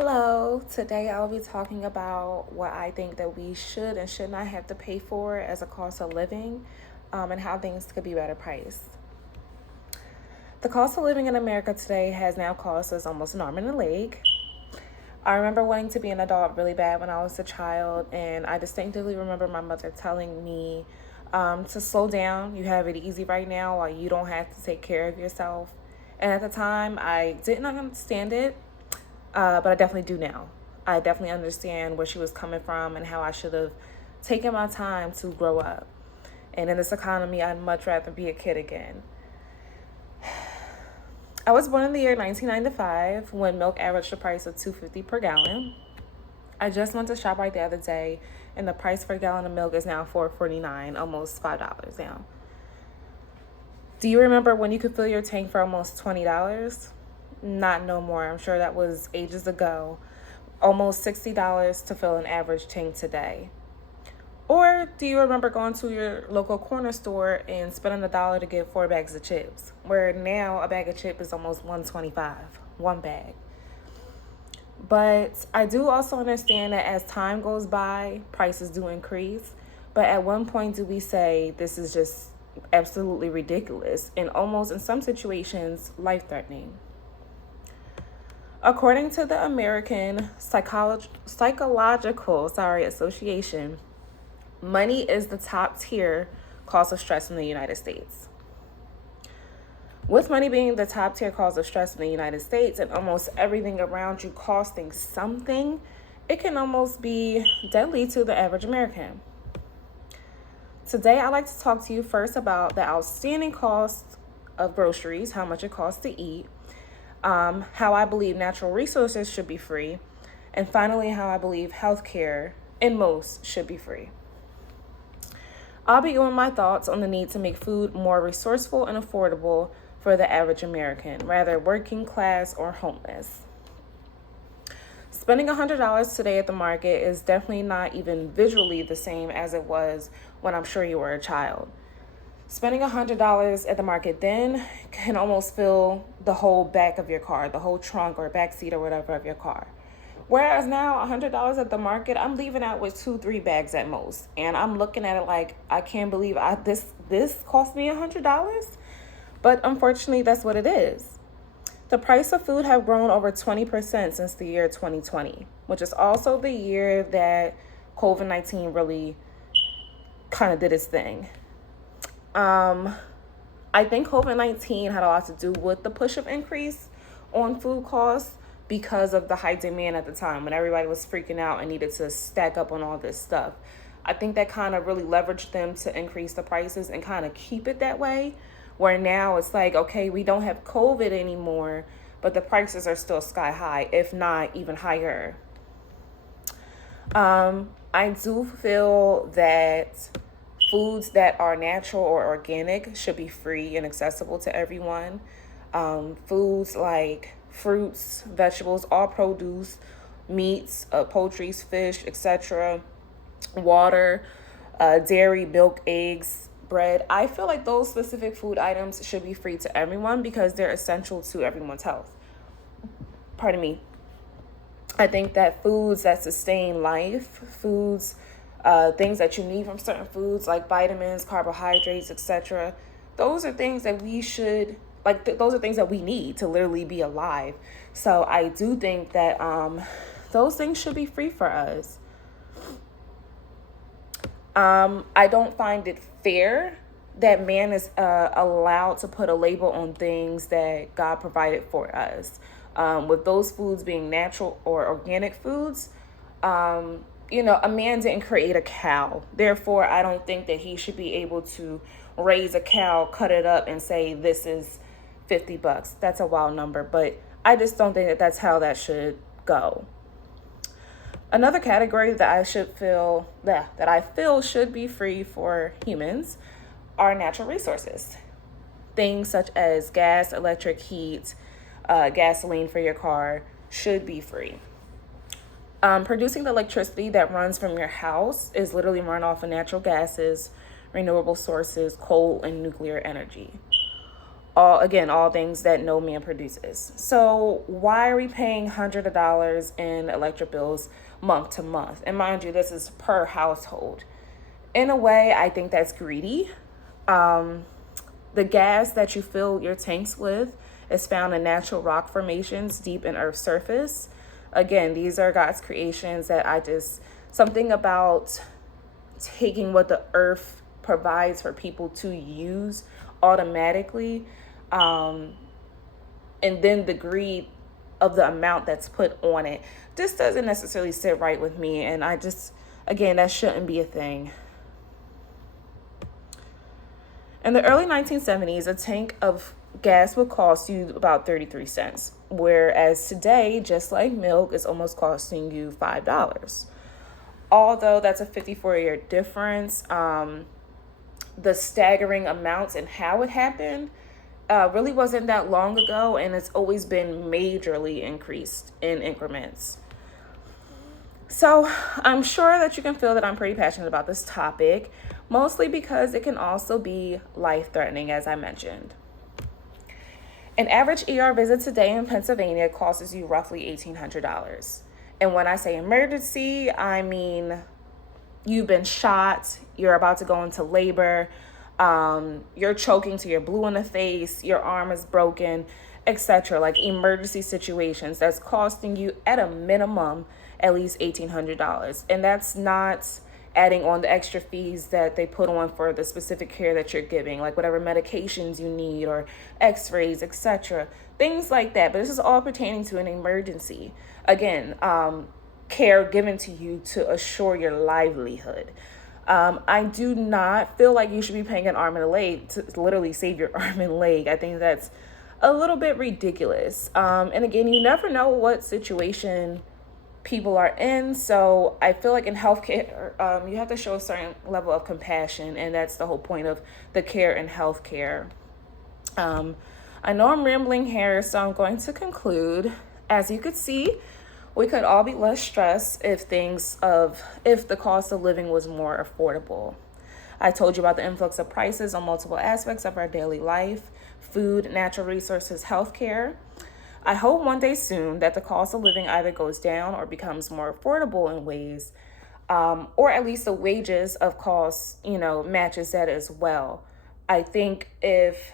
Hello, today I'll be talking about what I think that we should and should not have to pay for as a cost of living, and how things could be better priced. The cost of living in America today has now cost us almost an arm and a leg. I remember wanting to be an adult really bad when I was a child, and I distinctively remember my mother telling me to slow down. You have it easy right now while you don't have to take care of yourself. And at the time, I didn't understand it, but I definitely do now. I definitely understand where she was coming from and how I should have taken my time to grow up. And in this economy, I'd much rather be a kid again. I was born in the year 1995 when milk averaged the price of $2.50 per gallon. I just went to ShopRite the other day, and the price for a gallon of milk is now $4.49, almost $5 now. Do you remember when you could fill your tank for almost $20? Not no more. I'm sure that was ages ago. Almost $60 to fill an average tank today. Or do you remember going to your local corner store and spending $1 to get 4 bags of chips, where now a bag of chips is almost $1.25, one bag? But I do also understand that as time goes by, prices do increase. But at one point, do we say this is just absolutely ridiculous and almost in some situations life-threatening? According to the American Psychological Association, money is the top tier cause of stress in the United States. With money being the top tier cause of stress in the United States and almost everything around you costing something, it can almost be deadly to the average American. Today, I'd like to talk to you first about the outstanding cost of groceries, how much it costs to eat, how I believe natural resources should be free, and finally, how I believe healthcare in most should be free. I'll be giving my thoughts on the need to make food more resourceful and affordable for the average American, rather working class or homeless. Spending $100 today at the market is definitely not even visually the same as it was when I'm sure you were a child. Spending $100 at the market then can almost fill the whole back of your car, the whole trunk or back seat or whatever of your car. Whereas now $100 at the market, I'm leaving out with 2-3 bags at most. And I'm looking at it like, I can't believe this cost me $100. But unfortunately, that's what it is. The price of food have grown over 20% since the year 2020, which is also the year that COVID-19 really kind of did its thing. I think COVID-19 had a lot to do with the push of increase on food costs because of the high demand at the time when everybody was freaking out and needed to stack up on all this stuff. I think that kind of really leveraged them to increase the prices and kind of keep it that way, where now it's like, okay, we don't have COVID anymore, but the prices are still sky high, if not even higher. I do feel that foods that are natural or organic should be free and accessible to everyone. Foods like fruits, vegetables, all produce, meats, poultry, fish, etc., water, dairy, milk, eggs, bread. I feel like those specific food items should be free to everyone because they're essential to everyone's health. Pardon me. I think that foods that sustain life, foods, things that you need from certain foods like vitamins, carbohydrates, etc., those are things that we should, those are things that we need to literally be alive. So I do think that those things should be free for us. I don't find it fair that man is allowed to put a label on things that God provided for us. With those foods being natural or organic foods, a man didn't create a cow. Therefore, I don't think that he should be able to raise a cow, cut it up, and say this is $50. That's a wild number, but I just don't think that that's how that should go. Another category that I feel should be free for humans are natural resources. Things such as gas, electric, heat, gasoline for your car should be free. Producing the electricity that runs from your house is literally run off of natural gases, renewable sources, coal, and nuclear energy. all things that no man produces. So why are we paying hundreds of dollars in electric bills month to month? And mind you, this is per household. In a way, I think that's greedy. The gas that you fill your tanks with is found in natural rock formations deep in Earth's surface. Again, these are God's creations that something about taking what the earth provides for people to use automatically, and then the greed of the amount that's put on it. This doesn't necessarily sit right with me, and again, that shouldn't be a thing. In the early 1970s, a tank of gas would cost you about 33 cents, whereas today, just like milk, is almost costing you $5. Although that's a 54-year difference, the staggering amounts and how it happened really wasn't that long ago, and it's always been majorly increased in increments. So I'm sure that you can feel that I'm pretty passionate about this topic, mostly because it can also be life-threatening, as I mentioned. An average ER visit today in Pennsylvania costs you roughly $1,800. And when I say emergency, I mean you've been shot, you're about to go into labor, you're choking till you're blue in the face, your arm is broken, etc. Like emergency situations that's costing you at a minimum at least $1,800. And that's not adding on the extra fees that they put on for the specific care that you're giving, like whatever medications you need or x-rays, etc. Things like that. But this is all pertaining to an emergency. Again, care given to you to assure your livelihood. I do not feel like you should be paying an arm and a leg to literally save your arm and leg. I think that's a little bit ridiculous. And again, you never know what situation people are in. So I feel like in healthcare, you have to show a certain level of compassion, and that's the whole point of the care in healthcare. I know I'm rambling here, so I'm going to conclude. As you could see, we could all be less stressed if the cost of living was more affordable. I told you about the influx of prices on multiple aspects of our daily life: food, natural resources, healthcare. I hope one day soon that the cost of living either goes down or becomes more affordable in ways, or at least the wages of costs, matches that as well. I think if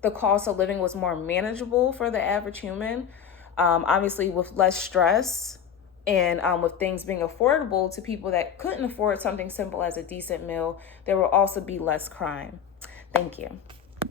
the cost of living was more manageable for the average human, obviously with less stress and with things being affordable to people that couldn't afford something simple as a decent meal, there will also be less crime. Thank you.